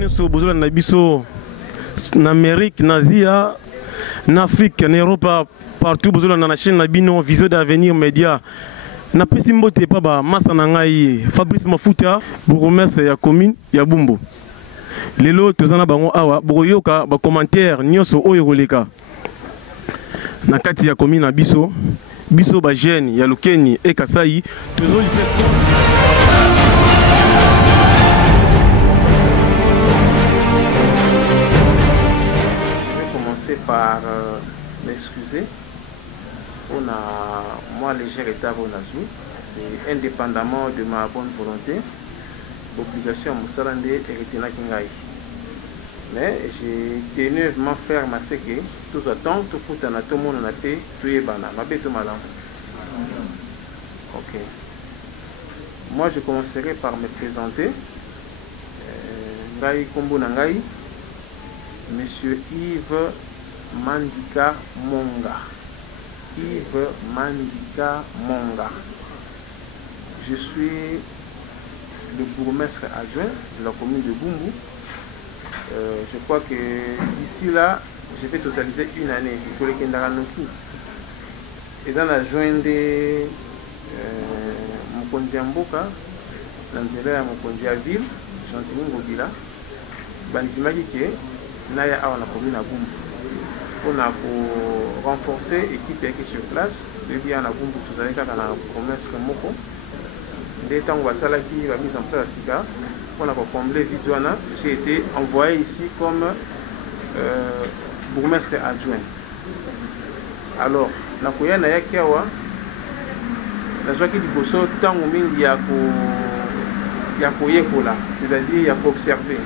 nyonso bozola na biso na Amérique, na Asia, na Afrique, na Europe, partout bozola na chaîne na bino Vision d'Avenir Média. Na pesi mbote pa ba masa na ngai Fabrice Mafuta, bourgmestre ya commune ya Bumbu. Lelo tozana bango awa boyoka ba commentaire nyonso oyo koleka. Na kati ya commune na biso ba jeune ya Lukeni et Kasai tozoli par m'excuser. On a moi léger retard au Nazou. C'est indépendamment de ma bonne volonté. L'obligation Moussalande et Retena Kingai. Mais j'ai tenu à faire ma séquée. Tout attend, tout pour t'en tout le monde en a fait, tout est banal. Ma bête malin. Ok. Moi je commencerai par me présenter. Ngai Kombo Nangai. Monsieur Yves Mandika Monga. Yves Mandika Monga. Je suis le bourgmestre adjoint de la commune de Bumbu. Je crois que d'ici là, je vais totaliser une année. Et dans la jointe de Mokondia Mboka, dans la Mokondia Ville, Jean-Simon Gobila, Bandimaki Ke, Naya a la commune à Bumbu. On a pour renforcer l'équipe qui est sur place. Depuis à Bumbu, vous avez qu'à la promesse Moko. Dès temps où la mise en place à on a comblé Vidouana. J'ai été envoyé ici comme bourgmestre adjoint. Alors, la Koya Naya Kiawa, la joie qui dit que tant au mingi il y a Koyekola, c'est-à-dire il y a observer.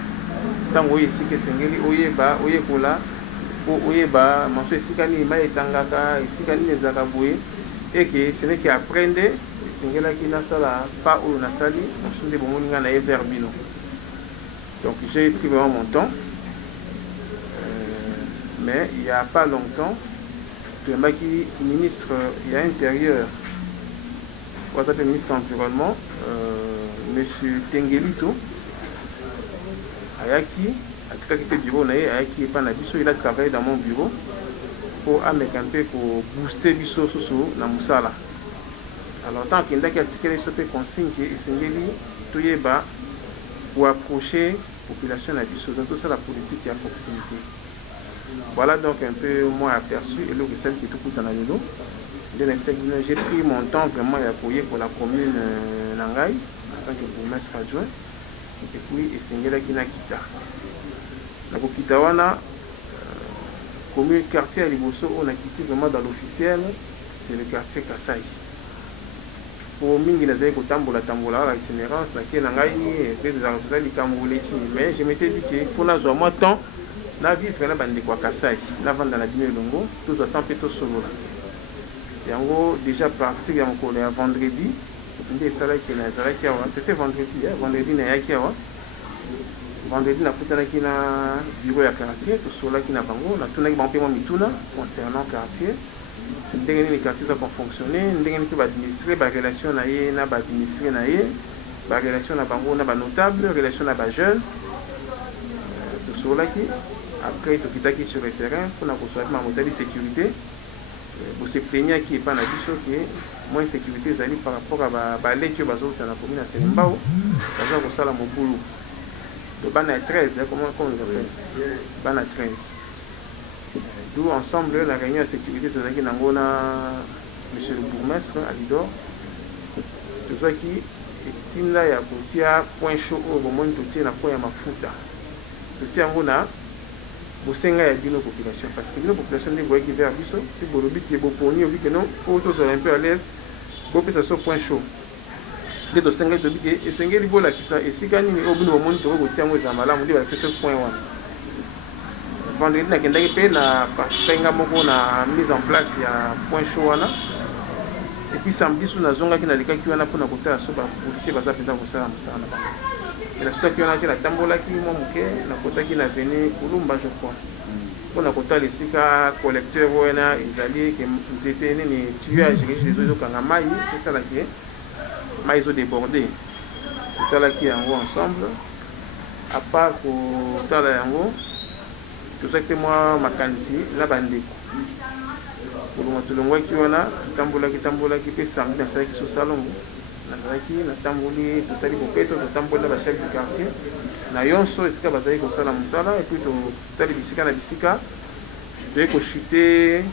Tant où ici que Sengeli Oyeba, Oyekola, Oyeba, Manso Sikani, Maetangaka, Sikani Nezakaboué, et que ce n'est qu'apprendre. Pas où on a sali, on se dit verbino. Donc j'ai pris vraiment mon temps. Mais il n'y a pas longtemps, le ministre intérieur, le ministre de l'environnement, M. Tengelito, Ayaki, il a travaillé dans mon bureau pour booster Bisso Soso dans Moussala. Alors, tant qu'il y a des consignes qui sont pour approcher la population de donc tout ça, la politique à proximité. Voilà donc un peu moi aperçu et le celle qui est tout dans la vélo. J'ai pris mon temps vraiment à appuyer pour la commune Nangai en tant que bourgmestre adjoint. Et puis, il y a Kita. La Kitawana, commune quartier à Liboso, on a quitté vraiment dans l'officiel, c'est le quartier Kasai. Pour mingi na zai kotambola tambola la itinérance na ke nangai et des artistes li kamboulé mais je m'étais dit que pour na zo moi temps na vivre na bande kwa Kasai na vanda na dîner longo tout autant plutôt solo là yango déjà parti ya mokolo ya vendredi ndé sala ki na zara ki awa c'était vendredi na yaki awa vendredi na kutana ki na bureau ya quartier tout sola ki na bango na tuna ki ba mpema mituna concernant quartier. Les quartiers vont fonctionner, les administrer, les relations administrer, les relations notables, les relations jeunes. Tout cela qui, après, tout qui sur le terrain, pour nous construire ma modèle de sécurité. Pour se plaigner qui est pas la qui est moins sécurité par rapport à l'aide que vous avez dans la commune à Selimbao, vous avez ça la Moboulou. Le ban à 13, comment on l'appelle? Ban à 13. D'où ensemble la réunion de sécurité de M. le bourgmestre Alidor. Tout ça qui est là, il y a un point chaud au moment où il y a un point de mafuta. Tout ça, il y a une population. Parce que la population est vers Bisso, c'est pour le but qui est bon pour nous, que non, pour tous un peu à l'aise, pour que ça soit point chaud. Les deux sengles de biquet, et sengles de bola qui ça, et si gagne au bout du moment où il y a un malade, on dit que c'est ce point 1. Vendredi, na mise en place il y a point chaud et puis samedi sous la zone qui n'a les cas qui en a pour la côté à ce policier va s'appeler dans ça et la suite qui en a qui la tambola qui m'a manqué la côté qui n'a venu Kulumba je crois pour la côté les sika collecteurs ou na ils allaient que ils étaient ni tuage les autres quand maï c'est ça là qui est maïs au débordé tout à là qui en haut ensemble à part kotala yango tozaki mwa makanisi na bandeko kolonga tolongwaki wana tambolaki mpe samedi nasalaki so salongo nazalaki natamboli tosali bopeto totamboli na bachef du quartier na yonso esika bazali kosala mosala epuis totali bisika na bisika toyei kochute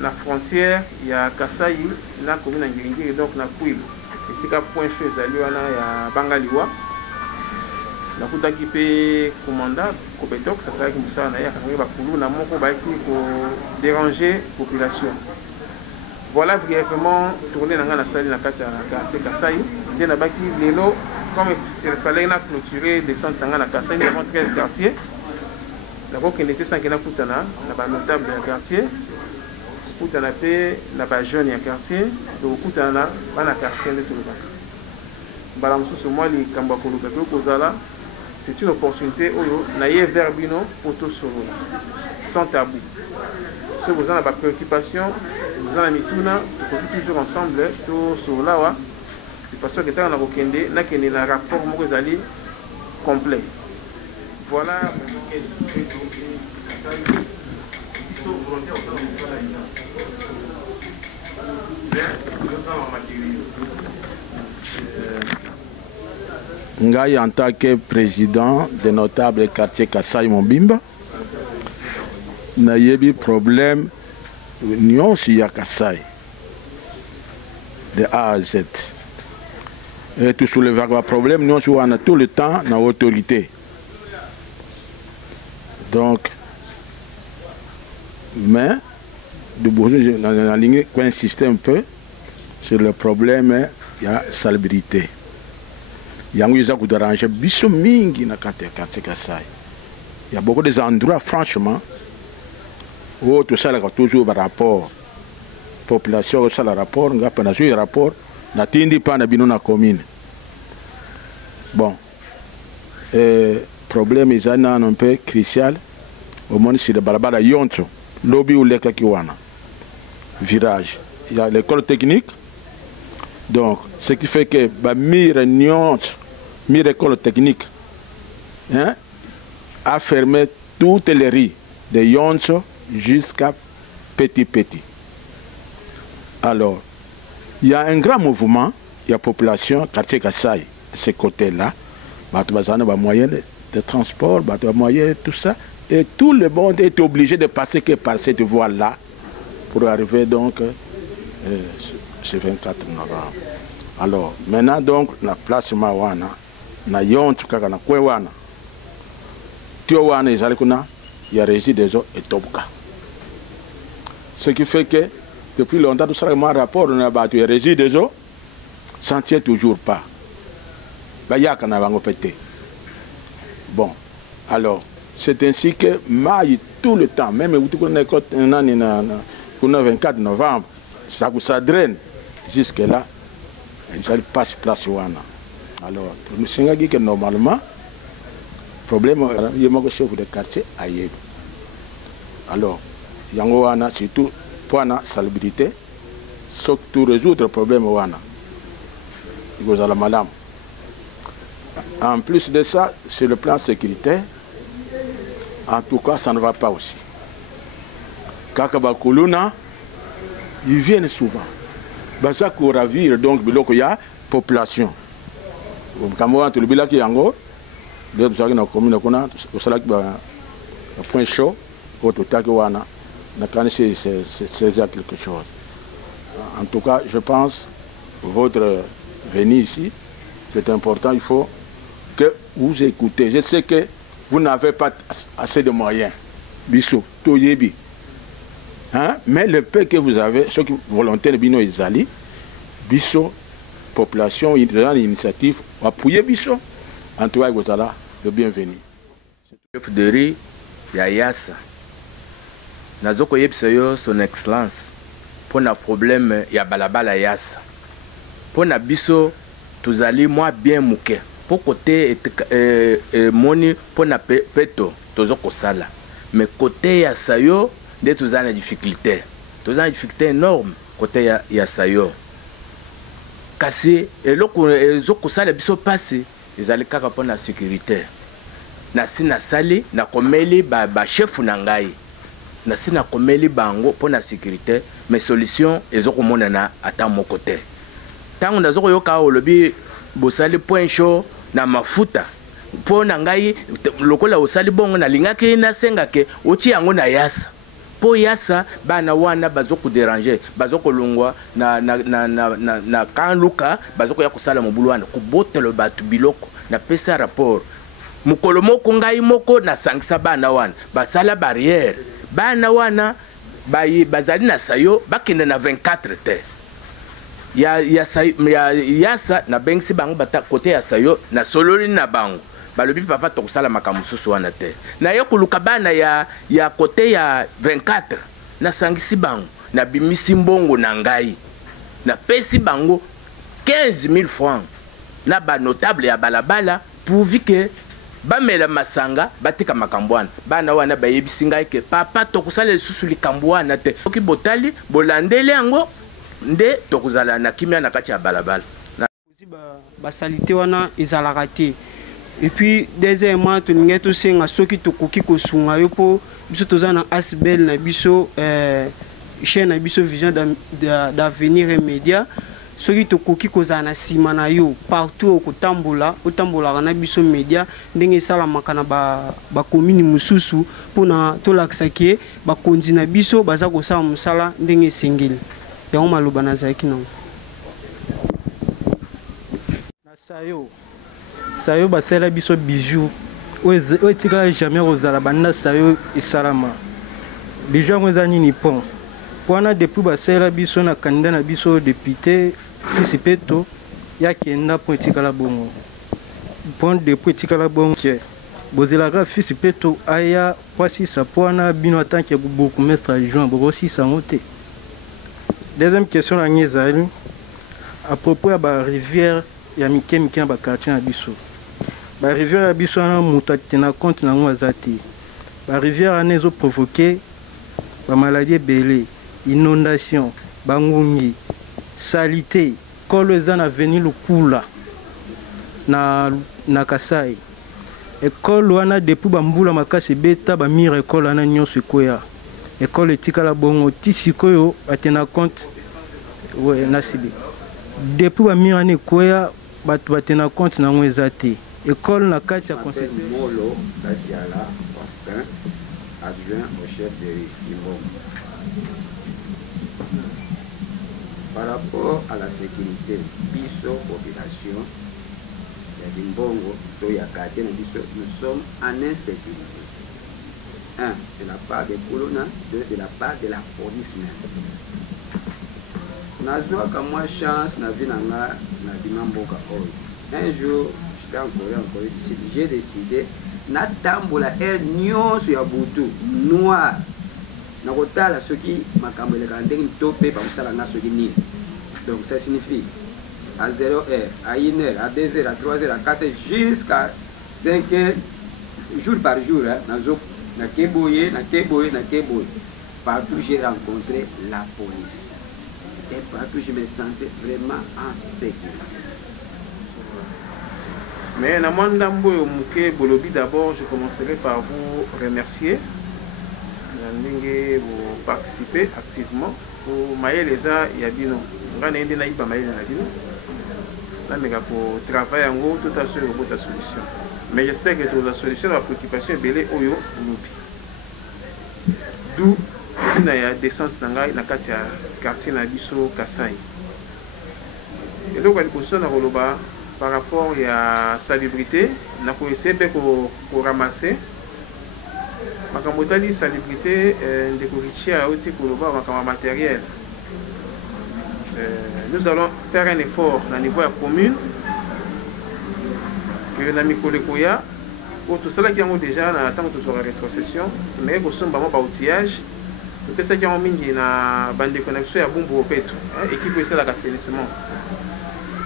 na frontière ya Kasai na commune ya Ngingiri donc na Kwilu esika point chaud ezali wana ya Bangaliwa nakutaki mpe commandant Kobetok asalaki mosala na ye akangi bakulu na moko bayaki kodéranger population. Voilà brièvement tourné na nga nasali na kati ya quartier Kasai nde nabaki lelo comme il fallait na clôturer descente na nga na Kasai nous avons 13 quartiers nakokende te sanke nakutana na banotable ya quartier kutana mpe na bajeune ya quartier tokutana na bana quartier nde tolobaka mbala mosusu mwa likambo ya koluka pe kozala c'est une opportunité oyo naye vers bino po tosolola sans tabou so boza na bapréoccupation boza na mituna tokoki toujours ensemble tosolola awa parce que ntango nakokende nakende na rapport moko ezali complet. Voilà. Ngai en tant que président de notable quartier Kasai Mobimba, nayebi problème nyonso ya Kasai de A à Z. Et tout soulève un problème nyonso wana tout le temps na autorité. Donc, mais de la ligne qui insiste un peu sur le problème il y a salubrité. Il y a un qui dérange biso mingi na quartier Kasai. Il y a beaucoup des endroits franchement où tout ça là toujours un rapport population ça le rapport nga pas na rapport na tindi pa na bino na commune. Bon. Problème est un peu crucial au monde sur le balabala Yonto, lobby ou les Kakiwana. Virage. Il y a l'école technique. Donc, ce qui fait que l'école technique hein, a fermé toutes les rues de Yonto jusqu'à Petit. Alors, il y a un grand mouvement, il y a la population, quartier Kasai, de ce côté-là. Il y a des moyens de transport, des moyens, tout ça. Et tout le monde est obligé de passer que par cette voie-là pour arriver donc ce 24 novembre. Alors, maintenant donc, la place Mawana, na Yonto kaka na Kwewana, Tiowana il y a régi des eaux et Tobka. Ce qui fait que depuis longtemps, tout ça, un rapport, on a battu, il y a régi des eaux, ça ne tient toujours pas. Bon, alors, c'est ainsi que maille tout le temps, même le 24 novembre, ça draine jusque-là, il passe place. Alors, nous savons que normalement, le problème, il y a un chef de quartier ailleurs. Alors, il y a surtout pour la salubrité, surtout résoudre le problème. Il y a la madame. En plus de ça, sur le plan sécuritaire, en tout cas, ça ne va pas aussi. Kakabakuluna, ils viennent souvent. Baza pour ravir, donc, il y a population. Comme on a tout le bilan qui est en haut, les gens qui ont commis le point chaud, pour tout à l'heure, c'est quelque chose. En tout cas, je pense, votre venue ici, c'est important, il faut que vous écoutez. Je sais que vous n'avez pas assez de moyens. Bissou, Toyebi. Hein? Mais le peu que vous avez, ceux qui volontaires Bino Izali, Bissou, population, initiative, appuyer Bissou. En tout cas, vous êtes là, le bienvenu. Chef de riz, Yayasa. Nazoko Yepseyo, son excellence. Pour un problème, il y a balabala Yasa. Pour un Bissou, tous allez moi bien mouké. Pour côté moni pour na peto tozoko sala mais côté ya sayo de tous en difficulté énorme côté ya sayo kasi eloko ezoko sala biso passé ezali kaka pour la sécurité nasi nasali nakomeli chef na ngai nasi nakomeli bango pour la sécurité mais solution ezokomonana ata moko te tango nazokoyoka olobi bosali point chaud na mafuta mpo na ngai lokola osali bongo nalingaki nasengake oti yango na yasa po yasa bana wana bazokodéranger bazokolongwa na kanluka bazokoya kosala mobulu wana kobotelo bato biloko na pesa rapport mukolo moko ngai moko na sangisa bana wana basala barrière bana wana bazali na sayo bakende na 24 te ya yasa na bengisi bango bata kote ya sayo na sololi na bango balobi papa tokusala makambo mosusu wana te na yo koluka bana ya kote ya 24 na sangisi bango na bimisi mbongo na ngai na pesi bango 15 000 francs na ba notable ya balabala pourvu que bamela masanga batika makambo wana bana wana bayebisi ngai ke papa tokusala lisusu likambo wana te oki botali bolandele yango nde tokozala na kimia na kati ya balabala basalite wana ezalaka te. Et puis deuxièmement tolingi tosenga soki tokoki kosunga yo po biso toza na asbel na biso chaîne na biso vision d'avenir et média soki tokoki kozala na nsima na yo partout otambolaka na biso média ndenge esalamaka na bakomini mosusu mpona tolakisaki ye bakonzi na biso baza kosala mosala ndenge esengeli yango maloba nazalaki nango na sayo basala biso bijou oyo etikala jamais kozala banda sayo esalama bijou yango eza nini pont wana depuis basala biso na kandida na biso député fils peto yakenda mpo etikala bongo pont depuis etikala bongo ke bozelaka fils peto aya poasisa mpo wana bino atanke bourgmestre adjoint bokosisa yango te. Deuxième question na ngai ezali à propos ya barivière ya mike na bakartier na biso barivière ya biso wana moto atena compte nango aza te barivière wana ezoprovoke bamaladi ebele inondation bangungi salite kolo eza na veni lukula na Kasai ekole wana depuis bambula makasi ebeta bamire ekole wana nyonso ekoya ekole etikala bongo ti sikoyo atena compte na sibi depuis bamire wana ekoya bato batena compte nango eza te école na kati ya concession Molo Kasiala Constant adjoint au chef de Limbongo. Par rapport à la sécurité biso population ya Limbongo to ya quartier na biso nous sommes en insécurité. Un, de la part des colonnes, deux, de la part de la police même. Nazwaka moi chance na vie nanga na Dimamboka oyo. Un jour encore ici, j'ai décidé natambola air nyonso ya butu noir nakotala soki makambo eleka ndenge tope bamusala nga soki nini. Donc ça signifie à 0h, à 1h, à 2h, à 3h, à 4h, jusqu'à 5h, jour par jour, na keboye. Partout j'ai rencontré la police. Et partout je me sentais vraiment en sécurité. Mais Namandambo Mouké Bolobi, d'abord, je commencerai par vous remercier. Vous participez activement pour Maëleza Yabino. Vous avez dit que pour travailler en gros, tout à fait votre solution. Mais j'espère que toute la solution, la préoccupation est belle Oyo Bolobi. D'où il y a descente dans le quartier Nabiso Kasai. Et donc, il y a par rapport à la salubrité, on a essayé de ramasser. La salubrité de matériel. Nous allons faire un effort au niveau de la commune. Que nous avons pour tout cela qui ont déjà dans la rétrocession, mais nous sommes vraiment par outillage. Nous avons mis une bande de connexion à Bumbo Peto, équipe de l'assainissement.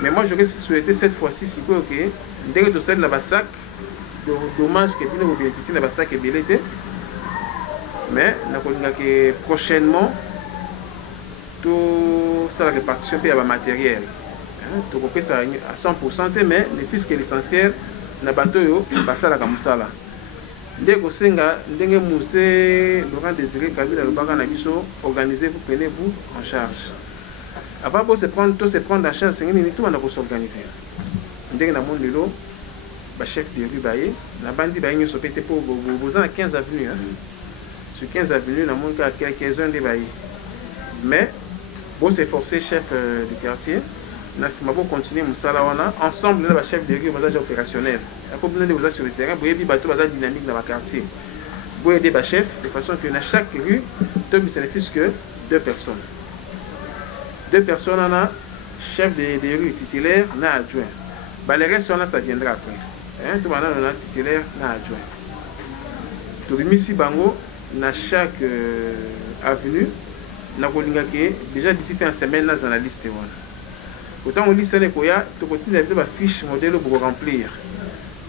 Mais moi, j'aurais souhaité cette fois-ci, si vous voulez, dès que tout ça, la sac, dommage que vous bénéficiez de la sac et belleté. Mais prochainement, tout ça, la répartition peut y avoir matériel. Tout ça à 100%, mais le plus que l'essentiel, le bateau, ça la comme ça là. Dès que Senga, Ndenge Moussé, Laurent Désiré Kabila, le Bagan Abisso, organisez, vous prenez-vous en charge. Avant de se prendre en charge, c'est tout on a s'organiser. Ndenge na monde lelo, ba chef de rue baye, na bandi baye ñu sopete pour vous en 15 avenues hein. Sur 15 avenues na monde quelques-uns de baye. Mais bon s'efforcer chef du quartier, na simabo continuer musala wana ensemble na ba chef de rue bazage opérationnel. Il faut bien les sur le terrain, pour aider bateau bazage dynamique dans le quartier. Pour aider ba chef de façon que dans chaque rue, tout ne plus que 2 personnes. 2 personnes on a chef de rue titulaire na adjoint. Bah, les restes là ça viendra après. Hein, tout maintenant on a titulaire na adjoint. Tout ici bango na chaque avenue na kolinga ke déjà d'ici fin semaine là dans la liste wana. Autant on liste les koya to continuer avec la fiche modèle pour remplir.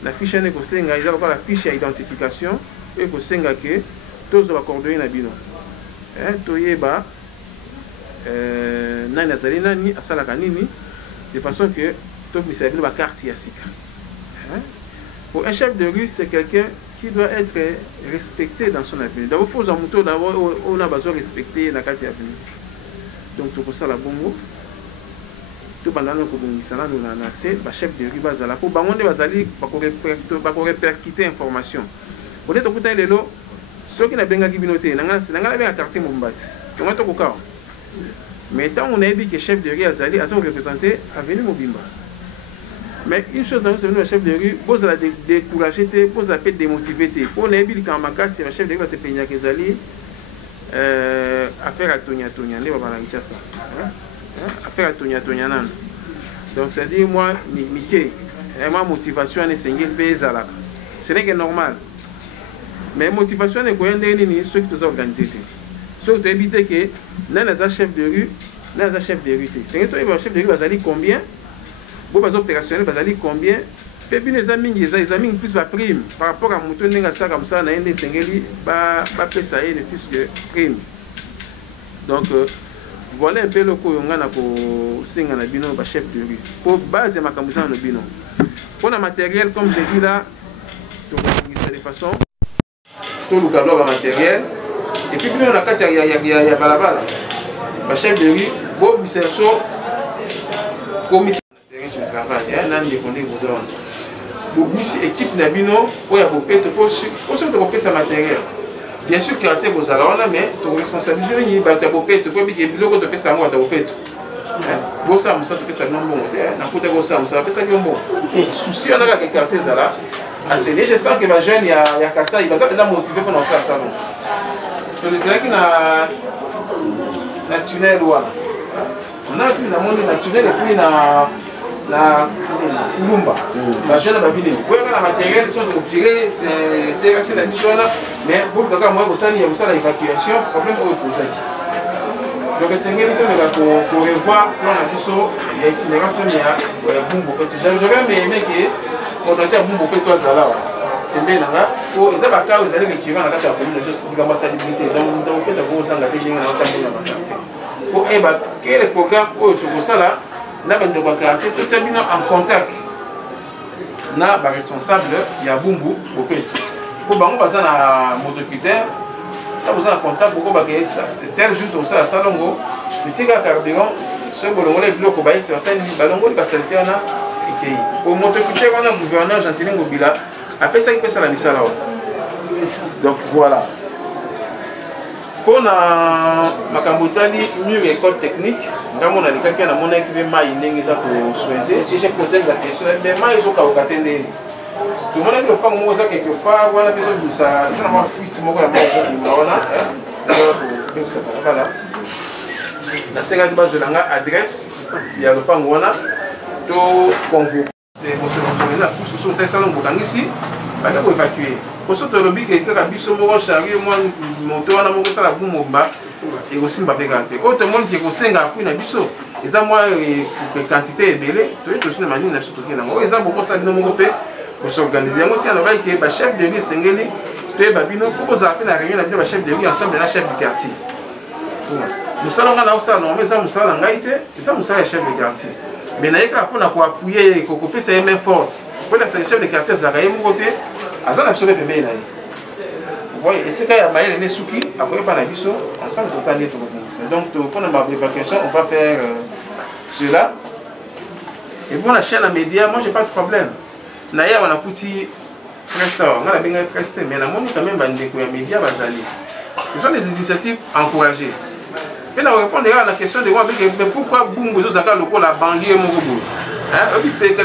La fiche ne ko senga ils ont pas la fiche d'identification et ko senga ke tous va coordonner na bino. Hein, to yeba nani azali nani asala kanini de façon que tout le service va quartier asika. Pour un chef de rue, c'est quelqu'un qui doit être respecté dans son avenue. D'abord, il faut d'abord on a besoin de respecter la quartier avenue. Donc tout pour ça la bongo. Tout pendant que nous avons un chef de rue bazala pour bangonde bazali pas répercuter information. Pour être écouter les lots, ceux qui n'ont pas binoté, n'anga bien quartier Mombati. Tu vois tout quoi. Mais tant on a dit que chef de rue azali a représenté avenue Mobimba. Mais une chose dans le chef de rue, vous allez décourager, vous allez démotiver. Pour les billes quand ma c'est le chef de rue va se peigner que Zali affaire à Tonia les va ça. Affaire à Tonia nan. Donc ça dit moi Mickey, ma motivation est single pays à la. Ce n'est que normal. Mais motivation est quoi ni ceux qui nous organisent. Ceux qui éviter que l'un des chefs de rue, l'un des chefs de rue. C'est que le chef de rue va aller combien? Bon, les opérationnels, vous allez combien? Les amis plus la prime par rapport à mon tournée ça comme ça, on a un des singeli, pas ça ne plus que prime. Donc voilà un peu le coup on a pour singa na bino ba chef de rue. Pour base ma kamuzan no bino. Pour le matériel comme je dis là, donc de façon tout le cadre matériel et puis on a quatre il y a balabala. Ba chef de rue, bon biserso comité sur travail, nan de connaît vous avez. Donc ici équipe Nabino, où il y a beaucoup de sa matériel. Bien sûr quartier vous allez mais ton responsabilité il va te beaucoup de quoi que bloc de pesa moi de beaucoup. Bon ça me ça te pesa non bon, na côté bon ça pesa non bon. Souci on a que quartier là. Assez je sens que ma jeune il y a Kassa, il va ça être motivé pour lancer ça bon. Donc c'est là qu'il na tunnel là. On a vu la monde na tunnel et puis na Lumba. La jeune va venir. Vous avez la matériel, ils sont obligés de terrasser la mission là, mais pour que moi vous savez, il y a l'évacuation, problème pour poser. Donc c'est une question pour revoir plan la mission, il y a itinérance mais il y a Bumbo. J'aurais aimé que on était Bumbo que toi ça là. C'est bien là. Pour ils avaient cas ils allaient récurrent dans la commune de juste comme ça limité. Donc peut-être vous en avez bien dans le quartier. Pour quel est le programme pour ça là? Là, on doit quartier tout est bien en contact. Na ba responsable ya Bumbu OK. Pour bango passer na motoculteur, ça vous en contact beaucoup ba que tel jour au ça salongo, le tiga carburant, ce bolongo les blocs ba c'est ça ni balongo li passer na ikei. Pour motoculteur on a gouverneur Gentilin Ngobila, après ça il peut ça la misala. Donc voilà. Pour na makambotali mur école technique, dans mon alika qui na mon équipe mai ndenge za pour soigner et j'ai posé la question mais mai zo ka okatende. Tout le monde a le pas mo za quelque part voilà personne dit ça ça m'a fuite mo ka mai on a pour ça voilà. La seconde base de la adresse il y a le pas on a to convoquer c'est pour se là pour sur ça salon bokangisi ba ko évacuer. Pour ce que le but est que la biso mo charrier moi moto wana mo sala bumomba et aussi Mbappé ganté autre monde qui kosenga appui na biso eza moi quantité ebele to to na mani na surtout que na ngo eza beaucoup ça bino mo pe pour s'organiser ngo tia na ba ke ba chef de rue sengeli to ba bino pour poser appel na réunion na bino ba chef de rue ensemble na chef du quartier nous salons na ça non mais ça nous sala ngaite ça nous sala chef de quartier mais na yeka pour na ko appuyer ko kopesa main forte pour la chef de quartier za kaye mo côté azana biso pe pembe na ye Oui, et c'est quand il y a Maël et Souki, après par la biso, ensemble total net. Donc pour notre évacuation, on va faire cela. Et pour la chaîne à médias, moi j'ai pas de problème. D'ailleurs, on a petit presse, on a bien presse, mais la monde quand même va découvrir les médias, ce sont des initiatives encouragées. Et on répond à la question de moi, mais pourquoi Bumbu Zaka loko la banlieue Mogobo? Hein, et puis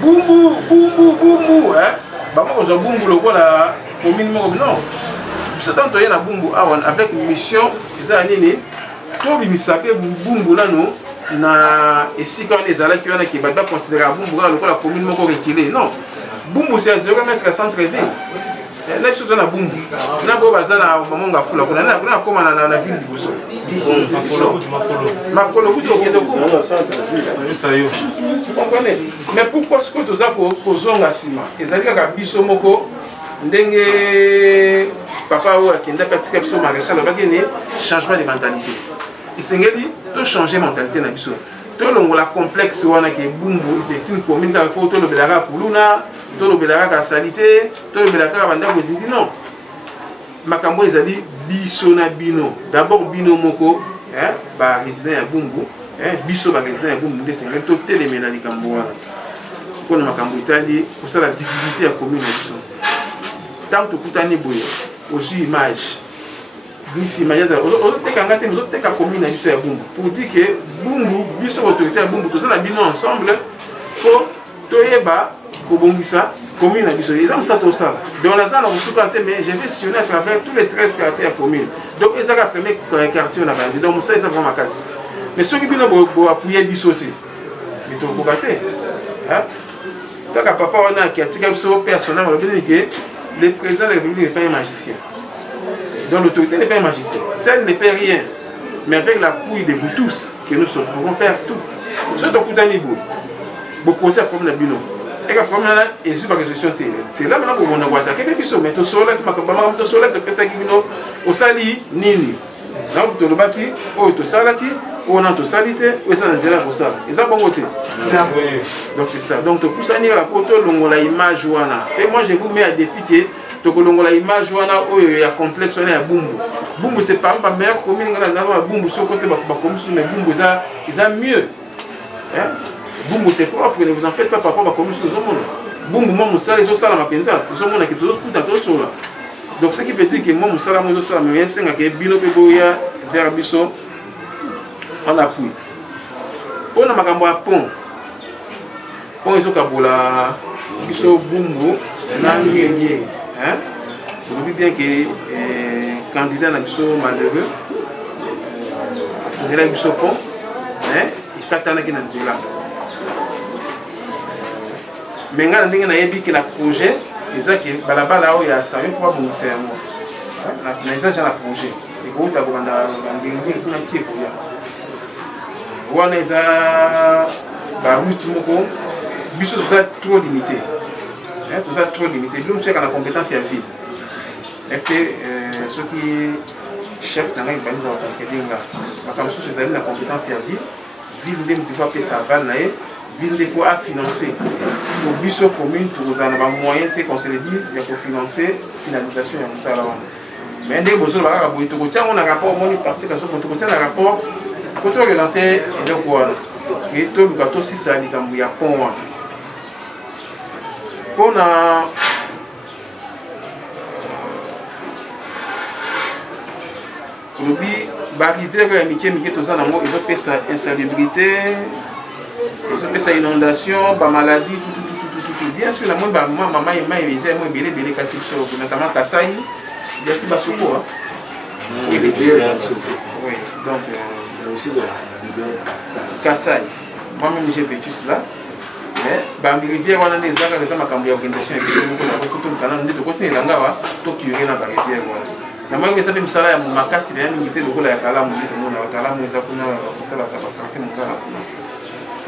Bumbu, Bumbu, hein, bah moi je Bumbu loko la commune Mogobo non. C'est tant qu'il y a Bumbu avec mission, ils ont année, tout le misapé Bumbu là nous. Et si quand les alliés qui va considérer Bumbu la commune Mogobo reculée, non. Bumbu c'est à 0 mètre centre-ville. Là, je suis dans Bumbu. Je suis dans Mamonga Fula. Je suis dans la ville du Bousso. Vous comprenez? Mais pourquoi est-ce que tu as posé un ciment? Et ça dit que Bisso Moko, papa qui n'a pas de capsule maréchal, il y a un changement de mentalité. Il s'est dit de changer de mentalité dans Bisso. Tout le monde complexe qui est Bumbu, c'est une commune qui a fait tout le Bélara pour Luna, tout le Bélara Salité, tout le Bélara Banda Bozindi. Non. Makambo ils ont dit Bisso na Bino. D'abord Bino Moko, résident à Bumbu, Bisso résident à Bumbu, c'est un tout téléménage de Kamboa. Pour le Makambo Italie, pour ça la visibilité de la commune. Tant que Koutani Boye, aussi image. Ici, nous avons commune à Bumbu pour dire que Bumbu, Bisso autorité à Bumbu, tout ça, nous avons ensemble pour Toyeba, Kobongisa, commune à Bisso. Ils ont ça tout ça. Donc, là, mais je vais sillonner à travers tous les 13 quartiers à commune. Donc, ils ont le premier quartier à Bandi. Donc, ça, ils ont vraiment casse. Mais ceux qui viennent appuyer Bisso, ils sont bogatés. Quand papa a un personnel, le président de la République n'est pas un magicien. Donc l'autorité n'est pas un magicien. Celle n'est pas rien. Mais avec l'appui de vous tous, que nous pouvons faire tout. Ce que vous avez dit, vous posez un problème de bino. Et le problème là, il y a une résolution télé. C'est là maintenant que vous avez attaqué des bisous. Mais tout soleil, tout soleil, de personnes qui viennent au sali, nini. Là, vous avez dit, oh, tout salaki, oh, on a tout salité, oh, ça n'a pas ça. Ils ont bon côté. Donc c'est ça. Donc tout ça, il y a la image. Et moi, je vous mets à défi que donc la image il y a complexe à Bumbu. Bumbu c'est pas la meilleure commune Bumbu sur côté mais Bumbu ils ont mieux. Bumbu c'est propre, ne vous en faites pas par rapport à la commune sur Bumbu moi Moussa les autres ma penza, tout le monde qui tous tout là. Donc ce qui veut dire que moi Moussa la moi ça mais c'est que bino pe boya vers Bisso en appui. Pour la makambo à pont. Pont ils ont kabola Bisso Bumbu na ngenge. Vous voyez bien que le candidat n'a pas malheureux, il a eu son pont, il a été là. Mais quand on a dit que le projet, il y a un ça, il faut que c'est un mot. Il y a un projet. Et vous avez trop limité. Tout ça trop limité. Nous sommes la compétence à ville. Et puis, ceux qui chef dans les banques de la compétence à ville, ville de fois que ça va, ville de fois à financer. Pour Bisso commune, pour vous avoir moyen de conseiller il faut financer finalisation de ça là. Mais dès que vous avez un rapport, parce que vous avez un rapport, quand on relancer le quoi, et tout le gâteau si ça dit qu'il y a pont. Pour la ils ont fait sa insalubrité, ils ont fait sa inondation, sa maladie, tout. Bien sûr, la maman et maman ils ont belé notamment Kassai, bien sûr Basoko. Oui, donc Kassai. Moi-même j'ai vécu cela. Mais la rivière, on a des arts, les organisation et puis on a des côté de l'angawa, tout qui est dans la rivière. Na moi, je sais que ça là, ma casse, il y a une unité de rôle à Kala, mon livre, mon Kala, mon Zakuna, la quartier, mon Kala.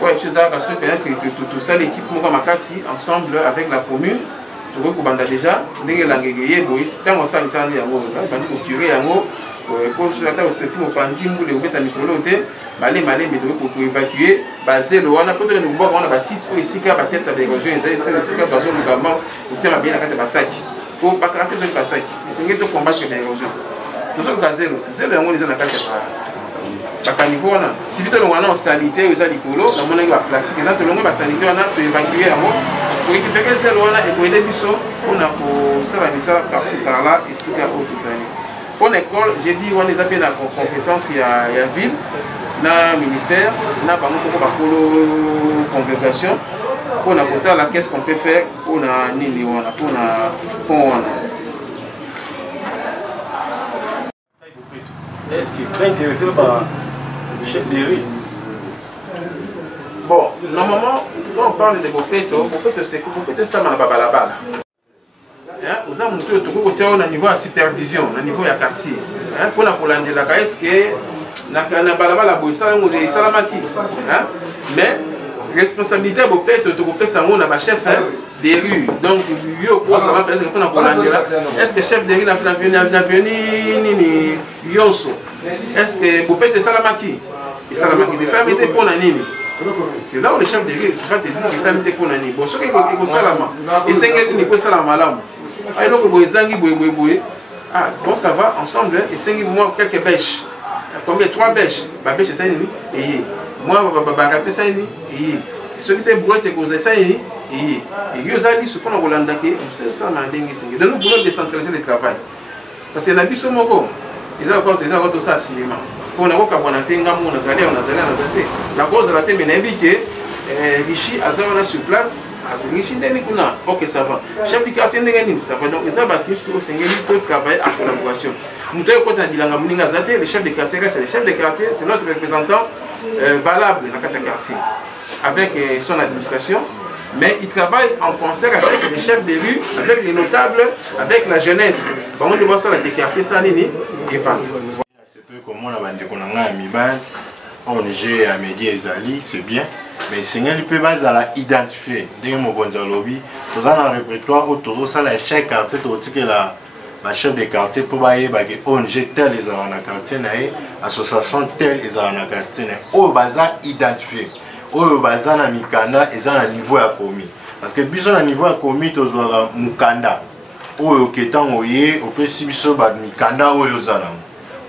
Ouais, je sais que tout ça, l'équipe, ma casse, ensemble avec la commune, tu vois qu'on a déjà, les langues, tant on s'en est allé à moi, on a curé à moi, pour se la table, au Pandim, les ouvertes à Nicoloté. Malé, mais pour évacuer, basé le on a peut-être on a 6 ici qui a tête avec les gens, ils ont 6 cas dans le gouvernement, pour tenir bien la carte de Basaki. pour ba quartier zo kasaki isingi to combattre l'érosion toujours ka zéro yango les na kati ba caniveau na si vite le wana sanité aux alikolo na mona ba plastique ça to longo ba sanité wana to évacuer yango pour récupérer celle wana et pour aider biso on a pour ça la misala par-ci par-là ici à autres années pour l'école j'ai dit on les appelle la compétence il y a ville na ministère na bango pour ba congrégation pour na côté la qu'est-ce qu'on peut faire pour na nini wana pour na est-ce qu'il est intéressé par le chef de rue? Bon, normalement, quand on parle de Bopeto c'est que Bopeto ça m'a pas balabala. Vous avez montré au niveau de supervision, au niveau du quartier. Pour la Colande la est-ce que na balabala boissa on est salamaki. Mais responsabilité de Bopeto ça on a chef des rues. Donc yo quoi ça va peut-être pour la Colande est-ce que chef de rue n'a venu ni Yonso? Est-ce que Bopeto salamaki? Il salamaki de ça mais pour la nini? C'est là où le chef de rue va te dire que ça m'était pour nani. Bon, ce qui est salama. Et c'est que tu n'es salama là. Alors que boizangi boy. Ah, bon ça va ensemble. Et c'est moi quelques bêches. Combien 3 bêches. Ma bêche c'est nini. Et moi ba ça nini. Et celui qui est boîte et cause ça nini. Et yo zali ce qu'on a Rolanda que on ça m'a dingue singi. Donc nous voulons décentraliser le travail. Parce que na biso moko ils ont encore tout ça cinéma. On a encore la cause de la thème est que Richi a sur place. Richi ok ça va. Chef du quartier ça va donc ils ont battu sur le travail en collaboration. Nous le chef de quartier, c'est le chef de quartier, c'est notre représentant valable dans le quartier avec son administration. Mais il travaille en concert avec les chefs de rue, avec les notables, avec la jeunesse. Par contre, on voit ça dans les quartiers, ça n'est pas. Comme on a bandé ONG à médias Ezali, c'est bien, mais Seigneur peut pas identifier. Dès que mon lobby, nous avons un répertoire autour de ça, chaque quartier, la chef de quartier pour bailler ONG tel les dans le quartier, association tel les dans le quartier, au bazar identifié, au bazar na mikanda et à niveau à commis. Parce que bison à niveau à commis, tu as mukanda, au ketan oye, au peut si biso bad mikanda au yozana.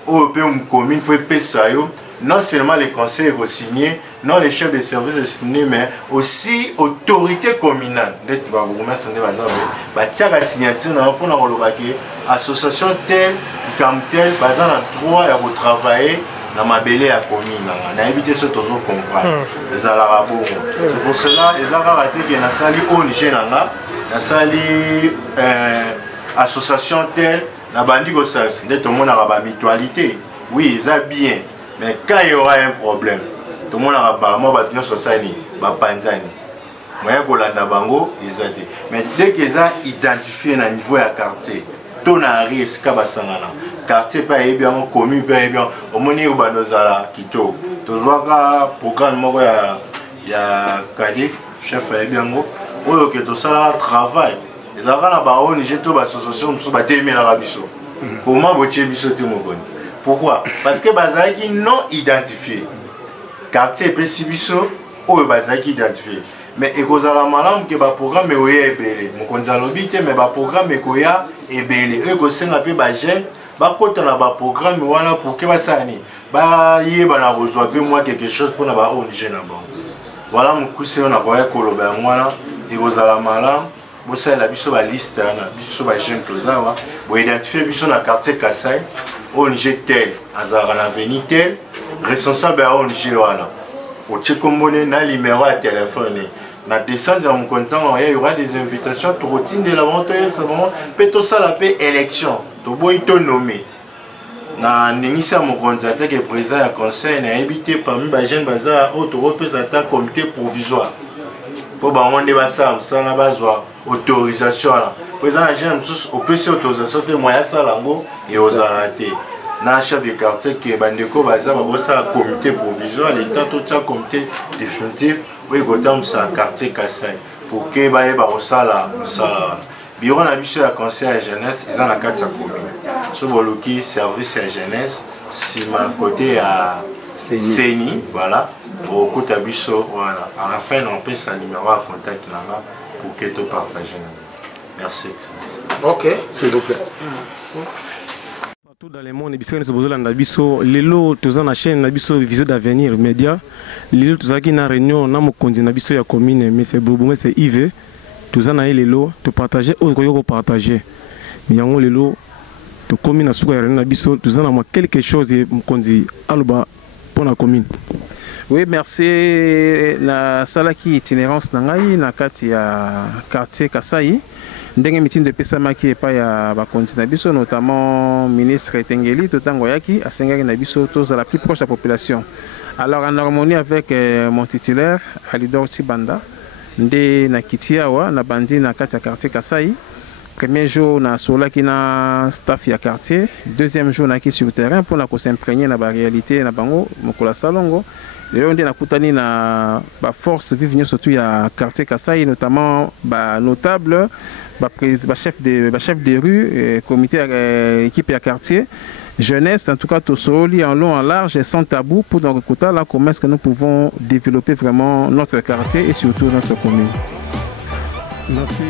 Au peu commune faut payer non seulement les conseils signés, non les chefs de service signés, mais aussi autorité communale. D'être la signature pour l'association telle, comme telle, basant en droit à travailler dans ma belle à commune. On a évité ce que vous comprendre. Les Arabes. C'est pour cela les Arabes qui ont sali ONG na sali association telle. La bandi go sens, tout le monde a la mutualité. Oui, ça bien. Mais quand il y aura un problème, tout le monde a la société, la panzani. Moyen Golanda Bango, ils ont été. Mais dès qu'ils ont identifié le niveau du quartier, tout n'a rien à basangana. Quartier pas bien, commune pas bien. Au moins il y a banozala kito. Tu vois que programme il y a Kadi, chef bien go. Ou que tout ça travail. Les Arabes ont une association qui sont témoins de l'Arabiso. Comment vous avez dit pourquoi? Parce que les non identifiés. Quartier Pessibiso, ou les identifiés. Mais il y a un programme qui est belé. Mon mais le programme est belé. Il y a un jeune, programme pour que moi quelque chose pour voilà mon cousin, on a bossa la biso ba liste na biso ba jeune tozawa bo identifier biso na quartier Kasai ONG tel azara na avenue tel responsable à ONG wana o tchekombone na numéro de téléphone na descendre dans mon compte il y aura des invitations to routine de la vente c'est vraiment peut ça la paix élection to boy to nommé na ningisa mon compte que président à conseil na habité parmi ba jeune bazar auto représentant comité provisoire pour on débat ça na bazwa autorisation là président agent au PC autorisation de moyen ça lango et aux arrêtés na chef de quartier qui bandeko baza ba ça comité provisoire l'état tout ça comité définitif oui gotam ça quartier Kasai pour que ba ba osala ça bureau na biso ya conseil à jeunesse ils en la carte sa commune so boloki service à jeunesse si ma côté à Seni voilà au côté biso voilà à la fin on peut sa numéro à contact là pour que tu partages. Merci. Ok, s'il vous plaît. Partout dans le monde, lelo toza na chaîne na biso Vision d'Avenir Média. Lelo toza ki na réunion na mokonzi na biso ya commune mais c'est Bobo, c'est Yves. Toza na lelo to partager o ko partager. Yango lelo to commune na suka ya na biso toza na quelque chose mokonzi aloba pour la commune. Oui, merci. La salaki itinérance nangai na kati ya quartier Kasai. Ndenge meeting de pesamaki epa ya bakonzi na biso, notamment ministre Tengeli totango yaki asengaki na biso tous à la plus proche de la population. Alors en harmonie avec mon titulaire Alidor Chibanda, nde na kitiawa na bandi na kati ya quartier Kasai. Premier jour na solaki na staff ya quartier, deuxième jour na ki sur terrain pour na ko s'imprégner na ba réalité na bango mokola salongo. Lelo nde nakutani na ba force vive surtout ya quartier Kasai, notamment ba notable chef de rue, comité, équipe à quartier, jeunesse, en tout cas, tout soli en long, en large et sans tabou pour nous écouter là comment est-ce que nous pouvons développer vraiment notre quartier et surtout notre commune. Merci.